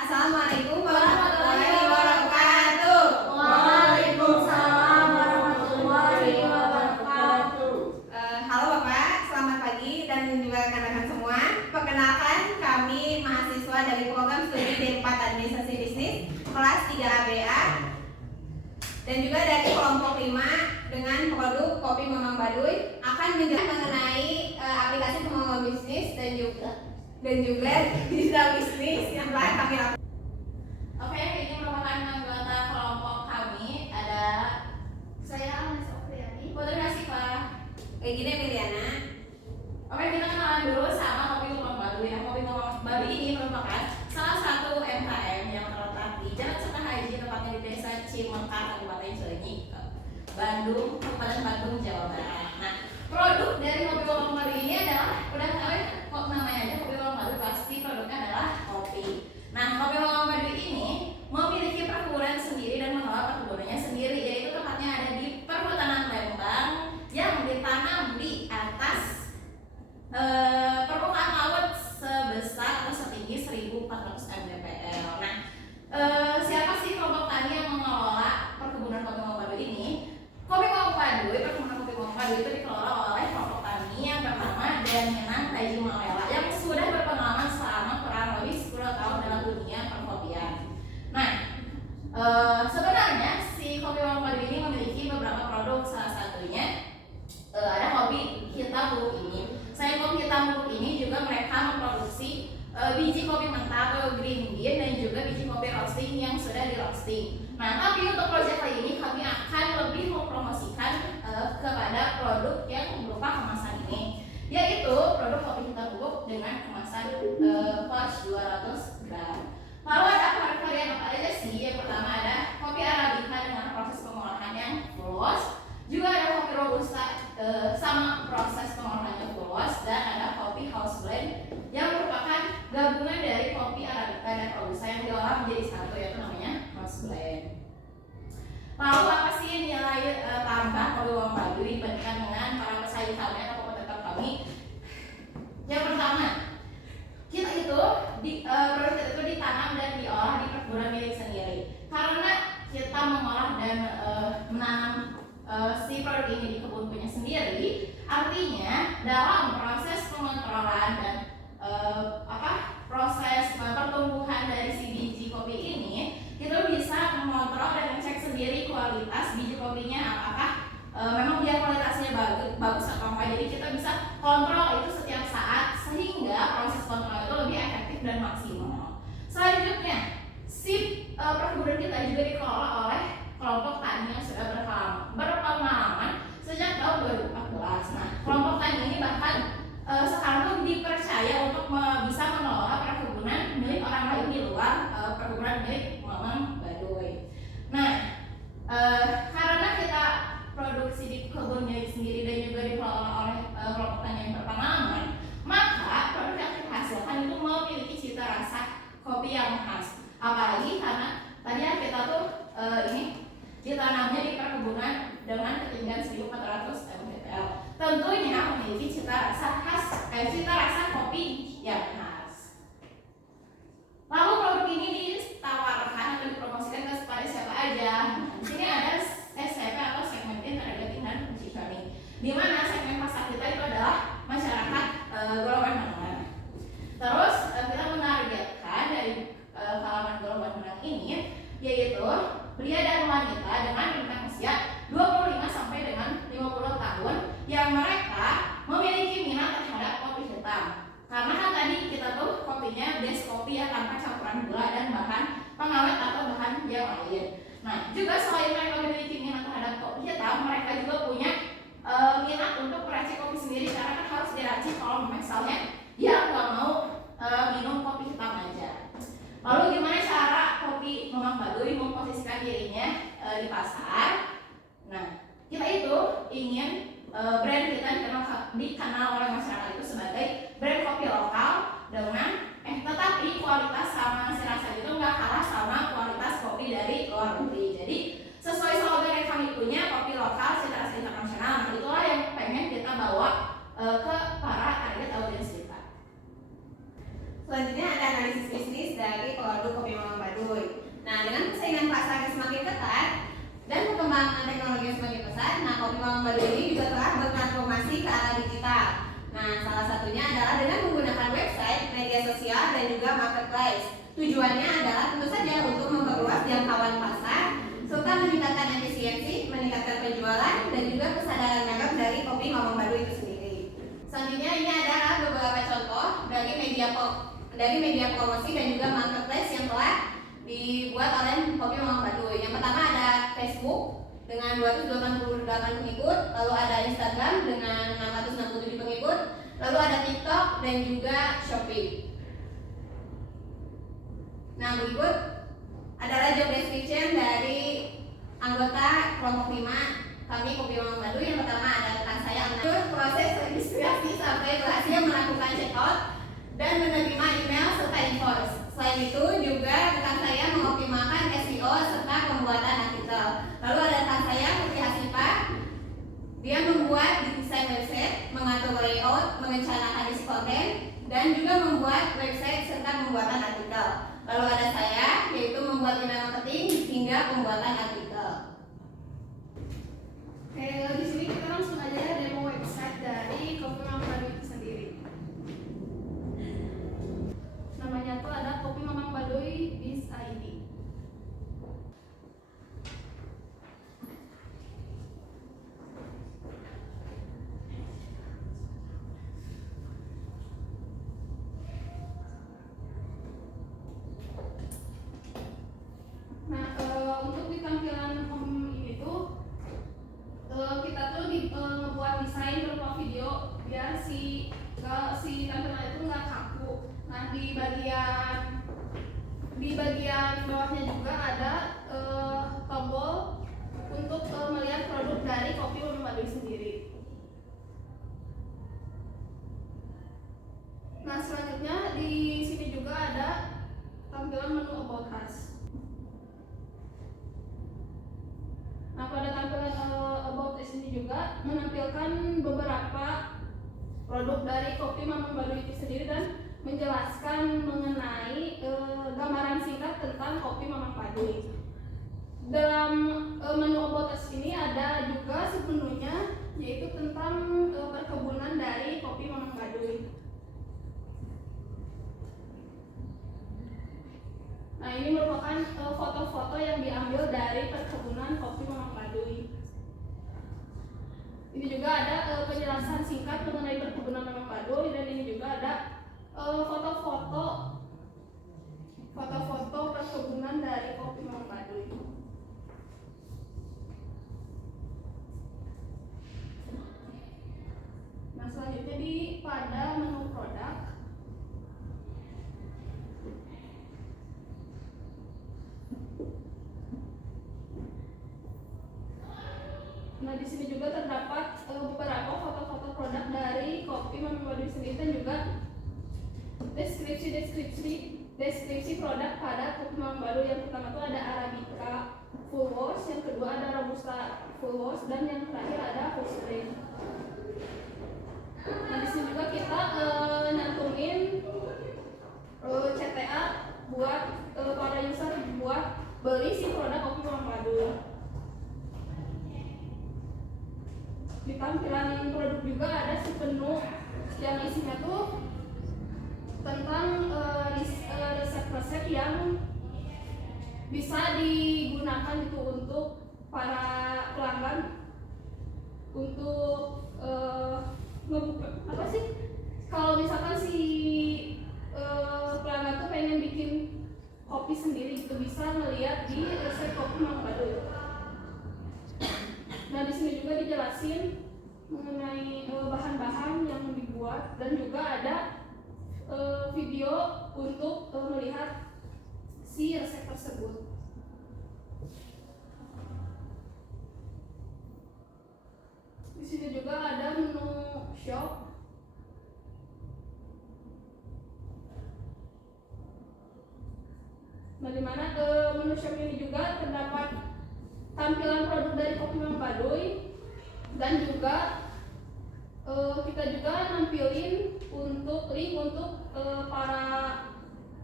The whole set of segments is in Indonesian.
Assalamualaikum warahmatullahi wabarakatuh. Waalaikumsalam warahmatullahi wabarakatuh. Halo Bapak, selamat pagi dan juga rekan-rekan semua. Perkenalkan, kami mahasiswa dari program studi D4 Administrasi Bisnis kelas 3ABA dan juga dari kelompok 5 dengan produk Kopi Mamang Baduy akan menjelaskan mengenai aplikasi pengelola bisnis dan juga digital bisnis yang telah kami lakukan. Oke, ini merupakan anggota kelompok kami. Ada Saya Anis Okriani. Putri Hasifa. Gini Emiliana. Oke, kita kenalan dulu sama Kopi Mamang Baduy. Nah, Kopi Mamang Baduy ini merupakan salah satu UMKM yang terletak di Jalan Setahaji, tepatnya di Desa Cimekar, Kabupaten Cileunyi, Bandung, Kabupaten Bandung, Jawa Barat. Nah, produk dari Kopi Mamang Baduy ini adalah, udah tahu ya, kok namanya aja Kopi Mamang Baduy, pasti produknya adalah kopi. Nah, Kopi Mamang Baduy ini memiliki perkebunan sendiri dan mengelola perkebunannya sendiri, yaitu tepatnya ada di perhutanan Lembang yang ditanam di atas permukaan laut sebesar atau setinggi 1.400 mdpl. Nah, siapa sih kelompok tani yang mengelola perkebunan Kopi Mamang Baduy ini? Kopi Mamang Baduy, perkebunan Kopi Mamang Baduy itu dikelola oleh kelompok tani yang bernama Damianan Taji Malela yang sudah berpengalaman selama kurang lebih 10 tahun dalam dunia perkopian. Nah, sebenarnya si Kopi Mamang Baduy ini memiliki beberapa produk, salah satunya ada kopi hitam bubuk ini. Selain kopi hitam bubuk ini juga mereka memproduksi biji kopi mentah atau green bean dan juga biji kopi roasting yang sudah di roasting. Nah, tapi untuk proyek kali ini kami akan lebih mempromosikan kepada produk yang berupa kemasan ini, yaitu produk kopi hitam bubuk dengan kemasan pouch 200 gram. Lalu ada varian apa aja sih? Yang pertama ada kopi arabica dengan proses pengolahan yang full wash, juga ada kopi robusta sama proses pengolahannya full wash, dan ada kopi house blend yang merupakan gabungan dari kopi arabica dan robusta yang diolah menjadi satu, yaitu namanya house blend. Lalu apa sih nilai tambah Kopi Mamang Baduy dibandingkan dengan para pesaing kami atau kompetitor kami? Yang pertama, kita itu produk kita itu ditanam dan diolah di perkebunan milik sendiri. Karena kita mengolah dan menanam si produk ini di kebun punya sendiri, artinya dalam proses pengontrolan dan proses pertumbuhan dari si biji kopi ini, kita bisa mengontrol dan mengecek sendiri kualitas biji kopinya, apakah memang dia kualitasnya bagus atau enggak. Jadi kita bisa kontrol itu setiap saat sehingga proses kontrol itu lebih efektif dan maksimal. Selanjutnya, si perkebunan kita juga dikelola oleh kelompok tani yang sudah berpengalaman sejak tahun 2014. Nah, kelompok tani ini bahkan sekarang tuh dipercaya untuk bisa mengelola perkebunan milik orang lain di luar perkebunan milik Mamang Baduy. Nah, karena kita produksi di kebun milik sendiri dan juga dikelola oleh kelompok tani yang berpengalaman, maka produk yang kita hasilkan itu memiliki cita rasa kopi yang khas. Apalagi karena tadi kita tuh ini ditanamnya di perkebunan dengan ketinggian 1.400 mdpl. Tentunya memiliki cita rasa kopi yang khas. Lalu produk ini ditawarkan atau dipromosikan kepada siapa aja? Di sini ada SCP atau segmented targeting dan positioning, di mana segmen pasar kita itu adalah masyarakat golongan menengah. Terus kita menargetkan dari kalangan golongan menengah ini, yaitu pria dan wanita dengan rentang usia 25 sampai dengan 50 tahun yang mereka memiliki minat terhadap kopi hitam. Karena kan tadi kita tuh kopinya base kopi ya, tanpa campuran gula dan bahan pengawet atau bahan yang lain. Nah, juga selain mereka memiliki minat terhadap kopi hitam, mereka juga punya minat untuk meracik kopi sendiri, karena kan harus diracik kalau misalnya dia nggak mau minum kopi hitam aja. Lalu gimana cara Kopi Mamang Baduy memposisikan dirinya di pasar? Nah, kita itu ingin brand kita dikenal oleh masyarakat itu sebagai brand kopi lokal dengan tetapi kualitas sama si rasa itu nggak kalah sama kualitas kopi dari luar negeri. Jadi sesuai slogan yang kami punya, kopi lokal cita rasa internasional. Nah, itulah yang pengen kita bawa ke para target audiens kita. Selanjutnya ada analisis bisnis dari produk kopi Mamang Baduy. Nah, dengan persaingan pasar yang semakin ketat dan perkembangan teknologi yang semakin pesat, nah kopi Mamang Baduy ini juga telah bertransformasi ke arah digital. Nah, salah satunya adalah dengan menggunakan website, media sosial, dan juga marketplace. Tujuannya adalah tentu saja untuk memperluas jangkauan pasar serta meningkatkan efisiensi, meningkatkan penjualan, dan juga kesadaran merek dari kopi Mamang Baduy itu sendiri. Selanjutnya ini adalah beberapa contoh dari media promosi dan juga marketplace yang telah dibuat oleh kopi Mamang Baduy. Yang pertama ada Facebook dengan 288 pengikut, lalu ada Instagram dengan 667 pengikut, lalu ada TikTok dan juga Shopee. Nah, berikut adalah job description dari anggota kelompok 5 kami kopi Mamang Baduy. Yang pertama ada rekan saya mengatur proses registrasi sampai berhasil melakukan checkout dan menerima email serta invoice. Selain itu juga rekan saya mengoptimalkan SEO serta pembuatan artikel. Lalu ada rekan saya Putri Hasifah, dia membuat desain website, mengatur layout, merencanakan isi konten, dan juga membuat website serta pembuatan artikel. Lalu ada saya, yaitu membuat email marketing hingga pembuatan artikel. Oke, di sini kita langsung aja ya demo website dari Kopi Mamang Baduy itu sendiri. Namanya tuh ada Kopi Mamang Baduy Biz ID. Nah, untuk di tampilan home ini tuh kita tuh ngebuat desain berupa video biar si tampilan itu nggak kaku. Nah, di bagian bawahnya juga ada tombol untuk melihat produk dari Kopi Mamang Baduy sendiri. Nah, selanjutnya di sini juga ada tampilan menu About Us. Nah, pada tampilan About Us ini juga menampilkan beberapa produk dari Kopi Mamang Baduy itu sendiri dan menjelaskan mengenai gambaran singkat tentang Kopi Mamang Baduy. Dalam menu About Us ini ada juga sepenuhnya yaitu tentang perkebunan dari Kopi Mamang Baduy. Nah, ini merupakan foto-foto yang diambil dari perkebunan Kopi Mamang Baduy. Ini juga ada penjelasan singkat mengenai perkebunan Mamang Baduy, dan ini juga ada foto-foto perkebunan dari Kopi Mamang Baduy. Nah, selanjutnya pada menu produk. Nah, di sini juga terdapat beberapa foto-foto produk dari Kopi Mamang Baduy sendiri dan juga deskripsi produk pada Kopi Mamang Baduy. Yang pertama itu ada Arabica full wash, yang kedua ada Robusta full wash, dan yang terakhir ada full spring. Nah, di sini juga kita nyantumin CTA buat para user buat beli si produk Kopi Mamang Baduy. Di tampilan produk juga ada si menu yang isinya tuh tentang resep-resep yang bisa digunakan itu untuk para pelanggan untuk apa sih, kalau misalkan si pelanggan tuh pengen bikin kopi sendiri gitu, bisa ngeliat di resep Kopi Mamang Baduy. Nah, di sini juga dijelasin mengenai bahan-bahan yang dibuat dan juga ada video untuk melihat si resep tersebut. Di sini juga ada menu shop. Nah, di mana menu shop ini juga terdapat tampilan produk dari Kopi Mamang Baduy, dan juga kita juga nampilin untuk link untuk para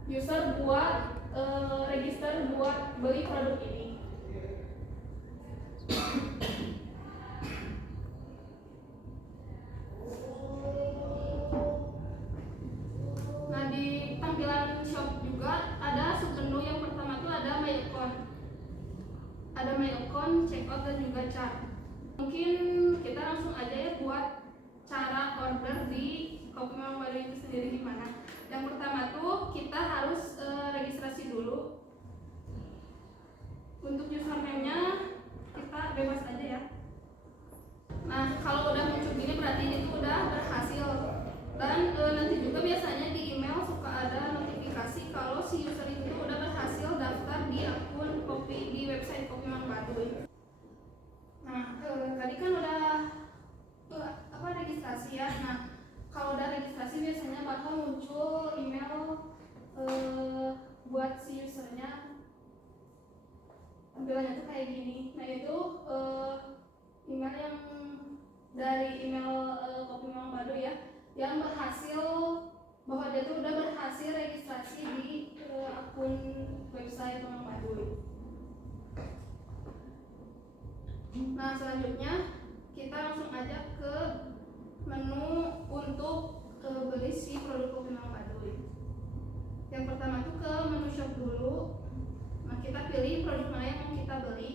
user buat buat beli produk ini. Nah, di tampilan shop juga ada submenu. Yang pertama tuh ada my account. Ada my account, checkout, dan juga chart. Mungkin kita langsung aja ya buat cara order di Kopi Mang Baduy itu sendiri gimana. Yang pertama tuh kita harus registrasi dulu. Untuk username-nya kita bebas aja ya. Nah, kalau udah muncul gini berarti itu udah berhasil. Dan nanti juga biasanya di email suka ada notifikasi kalau si user itu udah berhasil daftar di akun kopi di website Kopi Mang Baduy. Nah, tadi kan udah registrasi ya. Nah, kalau udah registrasi biasanya bakal muncul email buat si usernya. Tampilannya tuh kayak gini. Nah, itu email yang dari email Kopi Mang Baduy ya, yang berhasil, bahwa dia tuh udah berhasil registrasi di akun website Mang Baduy. Nah, selanjutnya kita langsung aja ke menu untuk beli si produk Kopi Mang Baduy. Yang pertama tuh ke menu shop dulu. Nah, kita pilih produk mana yang mau kita beli.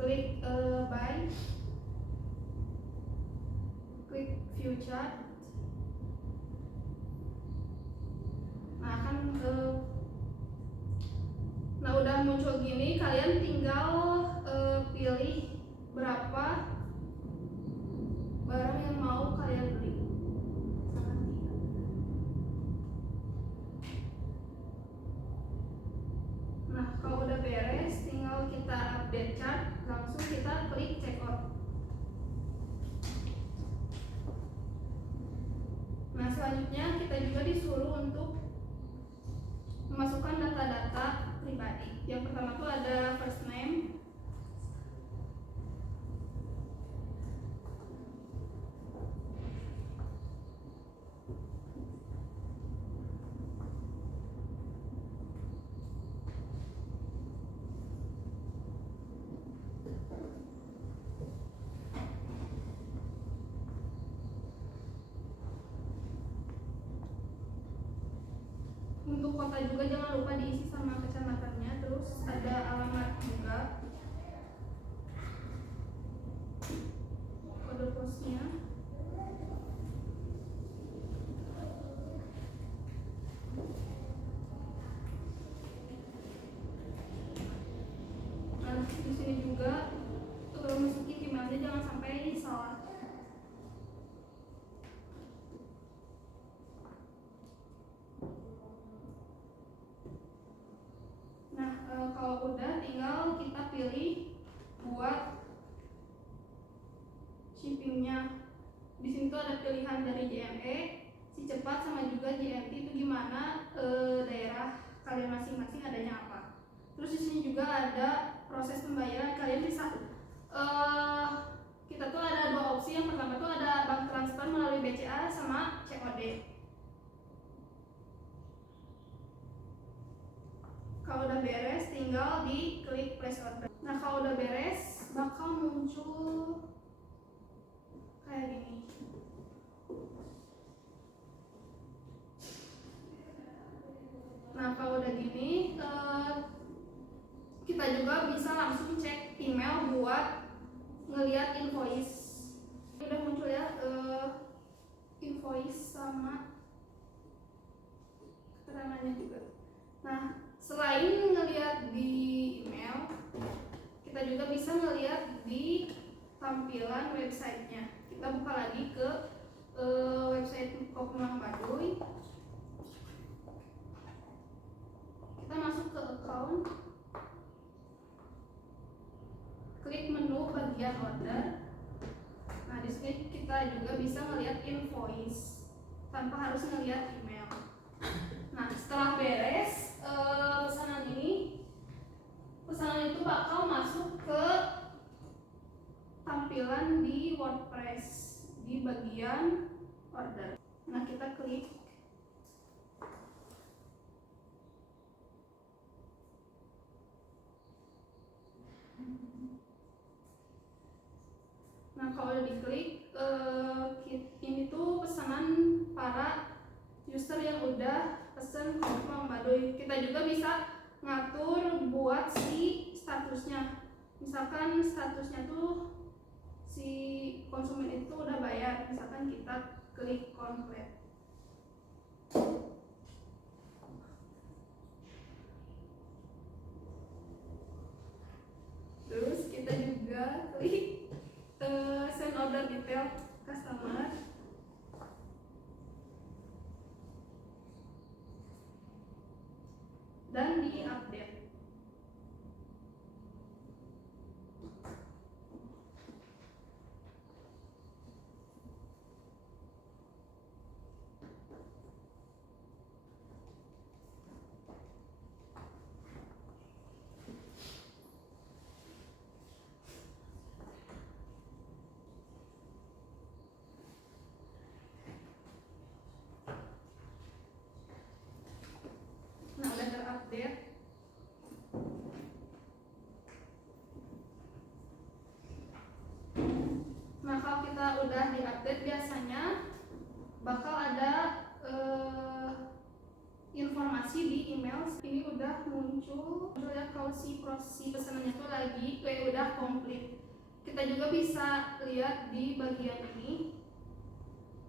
Klik buy, klik view chart. Nah, nah udah muncul gini, kalian tinggal pilih berapa barang yang mau kalian beli. Nah, kalau udah beres, tinggal kita update chart, langsung kita klik checkout. Nah, selanjutnya kita juga disuruh untuk memasukkan data-data pribadi. Yang pertama tuh ada first name, untuk kota juga jangan lupa diisi sama kecamatannya. Terus ada alamat juga, kode posnya. Nah, di sini juga masukin emailnya, jangan sampai salah. Kalau udah, tinggal kita pilih buat shippingnya. Di sini tuh ada pilihan dari JME, si cepat, sama juga JMT. Itu gimana daerah kalian masing-masing adanya apa. Terus di sini juga ada proses pembayaran. Kalian bisa kita tuh ada dua opsi. Yang pertama tuh ada bank transfer melalui BCA sama COD. Kalau udah beres, tinggal di klik place order. Nah, kalau udah beres, bakal muncul kayak gini. Nah, kalau udah gini, kita juga bisa langsung cek email buat ngeliat invoice. Ini udah muncul ya, invoice sama keterangannya juga. Nah, selain ngelihat di email, kita juga bisa ngelihat di tampilan websitenya. Kita buka lagi ke website Kopi Mang Baduy. Kita masuk ke account, klik menu bagian order. Nah, di sini kita juga bisa ngelihat invoice tanpa harus ngelihat email. Nah, setelah beres pesanan itu bakal masuk ke tampilan di WordPress di bagian order. Nah, kita klik. kalau diklik ini tuh pesanan para user yang udah pesen kopi Mang Baduy. Kita juga bisa ngatur buat si statusnya. Misalkan statusnya tuh si konsumen itu udah bayar, misalkan kita klik komplit. Terus kita juga klik send order detail customer. Dan di update. Nah, udah terupdate. Nah, kalau kita udah diupdate biasanya bakal ada informasi di email. Ini udah muncul ya kalau si pesanannya tuh lagi udah komplit. Kita juga bisa lihat di bagian ini,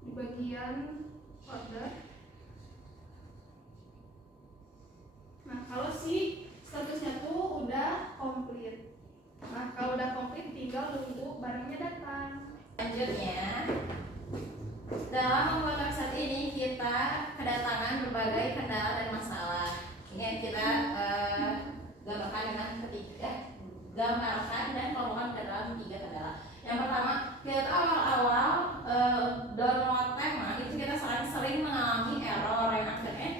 di bagian order. Nah, kalau si statusnya tuh udah komplit. Nah, kalau udah komplit tinggal tunggu barangnya datang. Selanjutnya, dalam membuat website ini kita kedatangan berbagai kendala dan masalah. Ini yang kita gambarkan dengan gambarkan dan kelompokkan ke dalam 3 kendala. Yang pertama, kita awal-awal download tema itu kita sering mengalami error yang akhirnya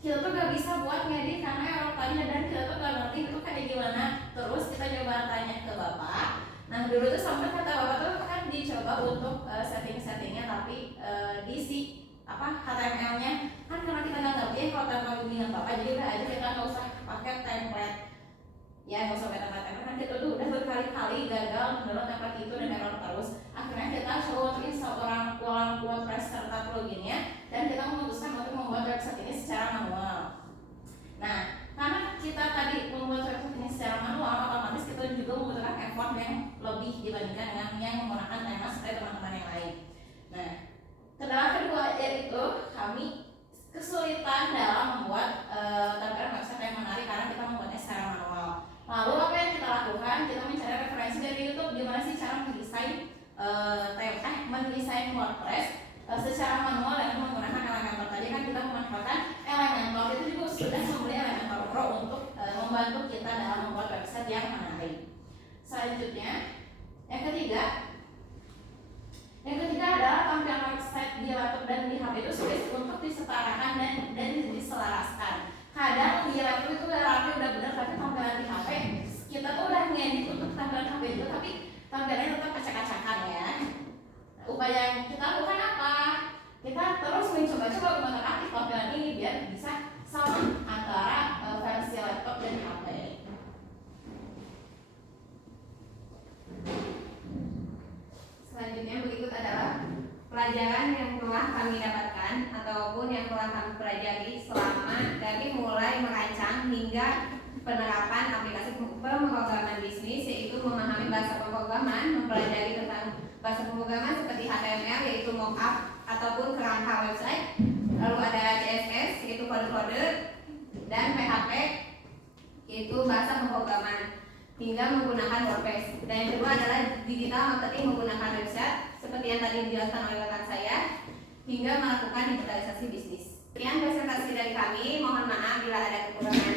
kita tuh gak bisa buat ngedit karena error tanya dan kita tuh gak ngerti itu kayak gimana. Terus kita coba tanya ke bapak. Nah, dulu tuh sampai kata bapak tuh kan dicoba untuk setting-settingnya, tapi di si HTML-nya kan karena kita nggak ngerti ya kalau template bimbingan bapak, jadi udah aja kita nggak usah pakai template. Ya nggak usah pakai template kan kita tuh udah berkali-kali gagal mendownload template itu dan error terus. Akhirnya kita coba untuk install ulang WordPress serta pluginnya dan kita memutuskan untuk membuat website ini secara manual. Nah, karena kita tadi membuat website ini secara manual, otomatis kita juga membutuhkan effort yang lebih dibandingkan dengan yang menggunakan tema seperti teman-teman yang lain. Nah, kendala kedua yaitu kami kesulitan dalam membuat tampilan website yang menarik karena kita membuatnya secara manual. Lalu apa yang kita lakukan? Kita mencari referensi dari YouTube gimana sih cara mendesain WordPress secara manual dengan menggunakan Elementor. Tadi kan kita memanfaatkan Elementor, itu juga sudah membeli Elementor Pro untuk membantu kita dalam membuat website yang menarik. Selanjutnya, yang ketiga adalah tampilan website di laptop dan di HP itu sulit untuk disetarakan dan diselaraskan. Kadang di laptop itu udah rapi, udah benar, tapi tampilan di HP kita tuh udah ngedit untuk tampilan HP juga, tapi tampilannya tetap acak-acakan ya. Upaya yang kita lakukan apa? Kita terus mencoba-coba mengotak-atik tampilan ini biar bisa sama antara versi laptop dan HP. Selanjutnya berikut adalah pelajaran yang telah kami dapatkan ataupun yang telah kami pelajari selama dari mulai merancang hingga penerapan aplikasi pemrograman bisnis, yaitu memahami bahasa pemrograman, mempelajari tentang bahasa pemrograman seperti HTML yaitu mockup ataupun kerangka website, lalu ada CSS yaitu kode-kode, dan PHP yaitu bahasa pemrograman, hingga menggunakan WordPress. Dan yang kedua adalah digital marketing menggunakan website seperti yang tadi dijelaskan oleh rekan saya, hingga melakukan digitalisasi bisnis. Sekian presentasi dari kami. Mohon maaf bila ada kekurangan